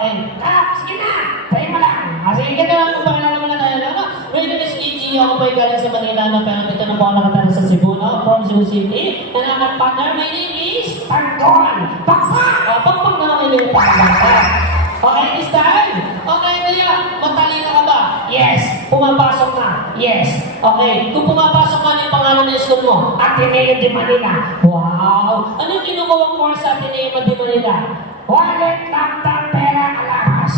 Okay. Sige na! Try mo lang! Sige ka na, kung pakilala mo na tayo. My name is EG. Ako po ay galing sa Manila, no? Pero dito na po ako nakatala sa Cebu, no? From Cebu City. And ang partner, my name is Tanton! Pakpak! Pakpak na kami nila pakpak. Okay, this time? Okay, Nia, matalino ka ba? Yes. Pumapasok na? Yes. Okay, kung pumapasok ka ng pangalan ng school mo, Ateneo de Manila. Wow! Anong kinukuha course sa Ateneo de Manila? Wallet, laptop, pera, alahas.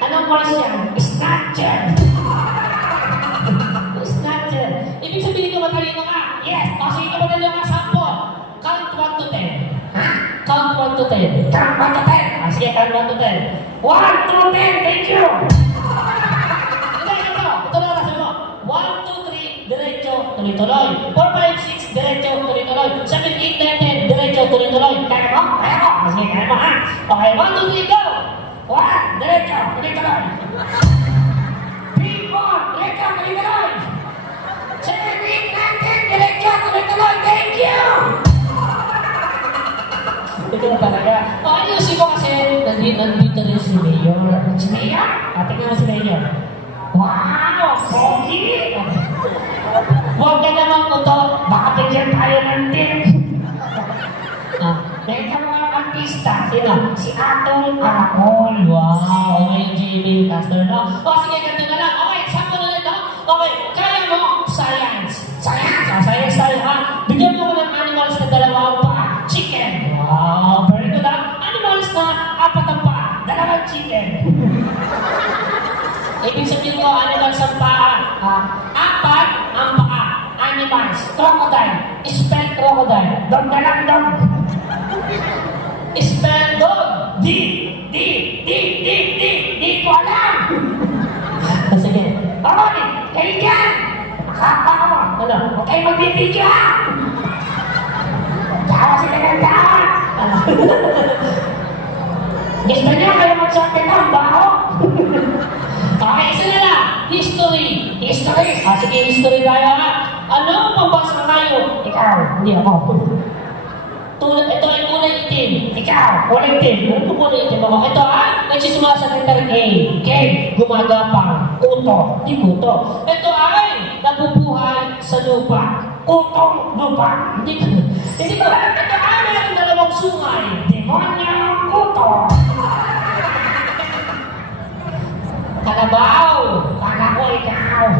Anong course yan? Snatcher. Snatcher. Ibig sabihin ko matalino ka? Yes. O sige ka matalino ka, sample. Count 1 to 10. Ha? Count 1 to 10. Count 1 to 10. Sige, count 1 to 10. 1 to 10, thank you. Ito na kasi mo. 1, 2, 3, diretso, tuloy-tuloy. 4, 5, 6, diretso, tuloy-tuloy. 7, 8, 9, 10, diretso, tuloy-tuloy. Kaya mo? Kaya mo? Sige, kaya mo ha? Okay, 1, 2, 3, go! 1, diretso, tuloy-tuloy. 3, 4, diretso, tuloy-tuloy. 7, 8, 9, 10, diretso, tuloy-tuloy. Thank you! Ito na talaga. Ayusin ko kasi nandito rin si Mayor. Si Mayor? Tingnan mo si Mayor. Wow! Pogi! Huwag ka naman ko to. Baka bigyan tayo ng tip. May mga artista. Sino? Si Atol Aracol. Wow! Okay, Jimmy Castor, no? O, sige, ganito na lang. Okay, saan ko na lang, no? Okay, kaya mo, science. Science? Science tayo, ha? Bigyan mo ko ng animals na dalawang paa. Chicken. Wow! Very good, ha? Animals na apat ang paa. Dalawang chicken. Ibig sabihin ko, animals ang paa. Apat ang paa. Animals. Crocodile. Spell crocodile. Dog na lang, dog. Spell dog. Di ko alam. Sige. Okay, kayo dyan. Nakaka mo. Ano? Huwag kayo magbibidyo, ha? Tawa sila ng tawa. Gusto niyo kayo magsabi ng baho? Okay, isa na lang. History. History? Sige, history tayo, ha? Ano ang pambasa kayo? Ikaw. Hindi ako. Ito ay kulay itim. Ikaw. Kulay itim. Ano kulay itim ako? Ito, ha? Nagsisimula sa letter A. K. Gumagapang. Uto. Di puto. Ito ay nabubuhay sa lupa. Utong lupa. Hindi ko. Ito ay mayroong dalawang sungay. Demonyo. Uto. Kalabaw! Kala ko ikaw!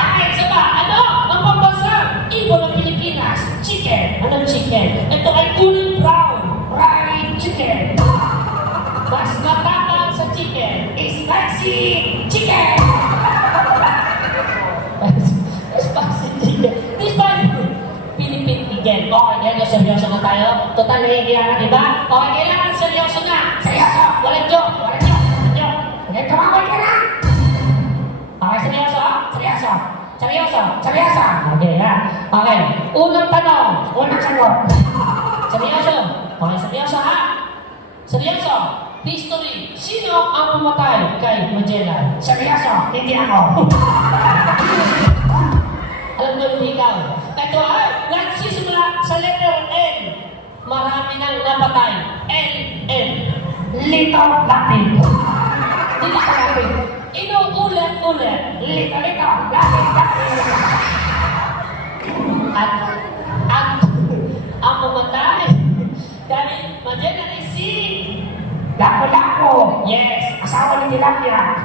Ay, isa ba? Ano? Ang pambasa! Ibon ng Pilipinas! Chicken! Anong chicken? Ito ay kulay brown! Fried chicken! Mas matapang sa chicken! Spicy chicken! Spicy chicken! Spicy! Philippine chicken! Okay, kaya seryoso na tayo. Total, nahihiya na, diba? Okay, kailangan seryoso na! Seryoso! Walang joke! Walang joke! Okay, tumawag ka na! Okay, seryoso? Seryoso? Seryoso? Seryoso? Okay, ha? Okay, unang tanong. Unang sagot. Seryoso? Okay, seryoso, ha? Seryoso? History. Sino ang pumatay kay Magellan? Seryoso? Hindi ako. Alam ko hindi ikaw. Ito ay, nagsisimula sa letter N. Marami nang napatay. N. Lito Lapid. Hindi ka lapid. Inuulit-ulit. Lito. Lapid. At ang pumatay dahil Magellan ay si Lapu-Lapu. Yes. Asawa ni Tilapia.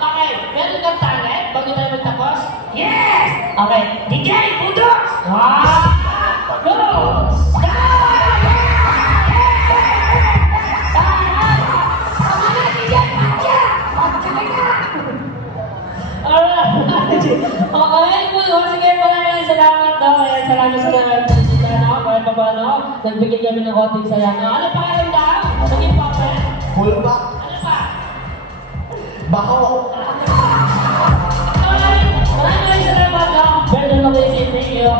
Okay. Meron kang talent bago tayo magtapos? Yes. Okay. DJ Budok. Go. Okay, sige, maraming salamat daw. Salamat sa bisita na ako. Nagbigay kami ng konting saya. Ano pa kayo daw? Sige pa ba? Full ba? Ano pa? Baho. Okay, maraming salamat daw. Pwede na kayo, thank you.